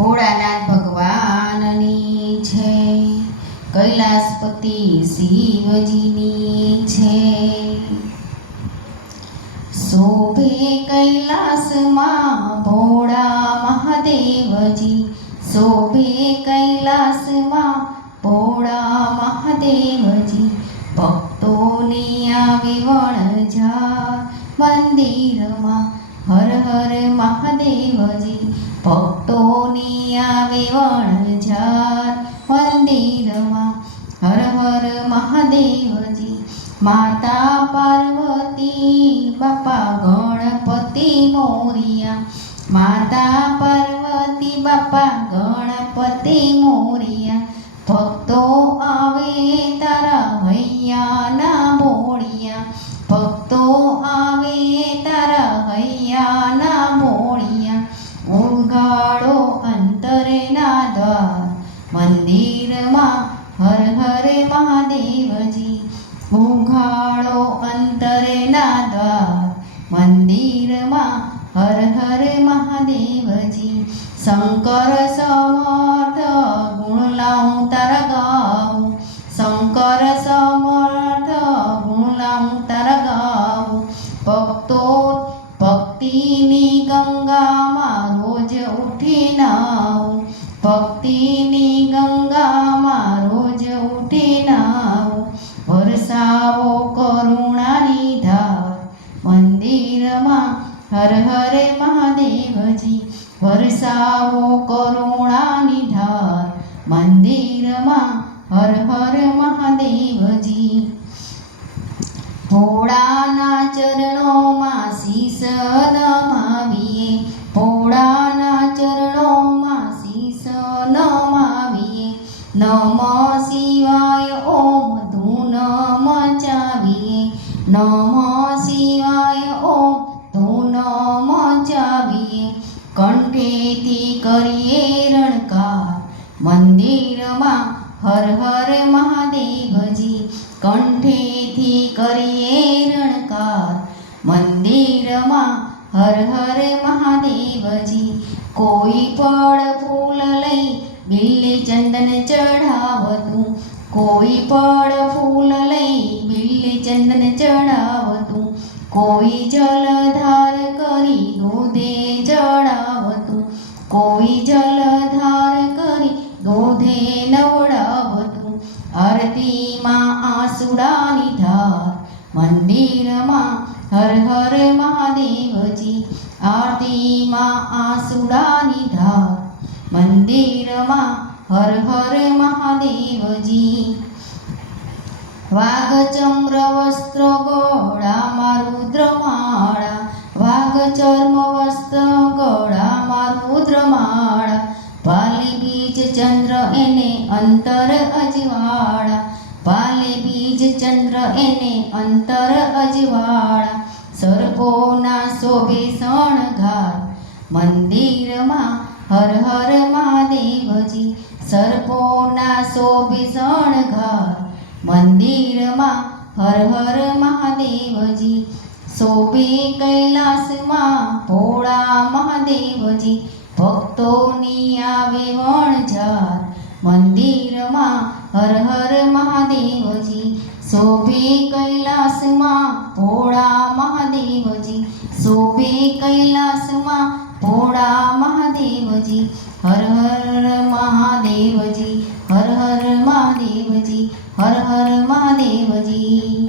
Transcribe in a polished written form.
ભોળાનાથ ભગવાનની છે, કૈલાસપતિ શિવજીની છે। શોભે કૈલાસમાં ભોળા મહાદેવજી, શોભે કૈલાસમાં ભોળા મહાદેવજી। ભક્તોની આવે વણઝાર મંદિરમાં, હર હર મહાદેવજી। ભક્તોની આવે વણઝાર મંદિરમાં, હર હર મહાદેવજી। માતા પાર્વતી બાપા ગણપતિ મોરિયા, માતા પાર્વતી બાપા ગણપતિ મોરિયા। ભક્તો આવે તારા હૈયાના બોળિયા, ભક્તો આવે તારા હૈયાના બોળિયા। ઉઘાડો અંતરના દ્વાર મંદિરમાં, હર હર મહાદેવજી। ઉઘાડો અંતરના દ્વાર મંદિરમાં, હર હર મહાદેવજી। શંકર સમર્થ ગુણ લાઉં તારા ગાઉં, શંકર સમર્થ ગુણ લાઉં તારા ગાઉં। ભક્તો ભક્તિની ગંગામાં રોજ ઉઠી નાઉં, ભક્તિની ગંગામાં રોજ ઉઠી નાઉં। વરસાવો કરુણાની ધાર મંદિરમાં, હર હર મહાદેવજી। વરસાવો કરુણાની ધાર મંદિરમાં, હર હર મહાદેવજી। ભોળાના ચરણોમાં શીશ નમાવીએ, ભોળાના ચરણોમાં શીશ નમાવીએ। નમઃ શિવાય ઓમ ધૂન મચાવીએ, નમઃ શિવાય ઓમ ધૂન મચાવીએ। કંઠેથી કરીએ રણકાર મંદિરમાં, હર હર મહાદેવજી। કંઠેથી કરીએ રણકાર મંદિરમાં, હર હર મહાદેવજી। કોઈ ફળ ફૂલ લઈ બિલ્લી ચંદન ચઢાવતું, કોઈ ફળ ફૂલ લઈ બિલ્લી ચંદન ચઢાવતું। કોઈ જલધાર કરી દૂધે ચડાવતું, કોઈ જલધાર કરી દૂધે નવડાવતું। આરતીમાં આસુડાની ધાર મંદિરમાં, હર હર મહાદેવજી। આરતીમાં આસુડાની ધાર મંદિરમાં, હર હર મહાદેવજી। વાઘચર્મ વસ્ત્ર ગળામાં રુદ્રમાળા, વાઘચર્મ વસ્ત્ર ગળામાં રુદ્રમાળા। ભાલે બીજ ચંદ્ર એને અંતર અજવાળા, ભાલે બીજ ચંદ્ર એને અંતર અજવાળા। સર્પોના શોભે શણગાર મંદિરમાં, હર હર મહાદેવજી। સર્પોના શોભે શણગાર મંદિરમાં, હર હર મહાદેવજી। શોભે કૈલાસમાં ભોળા મહાદેવજી, ભક્તોની આવે વણઝાર મંદિરમાં, હર હર મહાદેવજી। શોભે કૈલાસમાં ભોળા મહાદેવજી, શોભે કૈલાસમાં ભોળા મહાદેવજી। હર હર મહાદેવજી, હર હર મહાદેવજી, હર હર મહાદેવજી।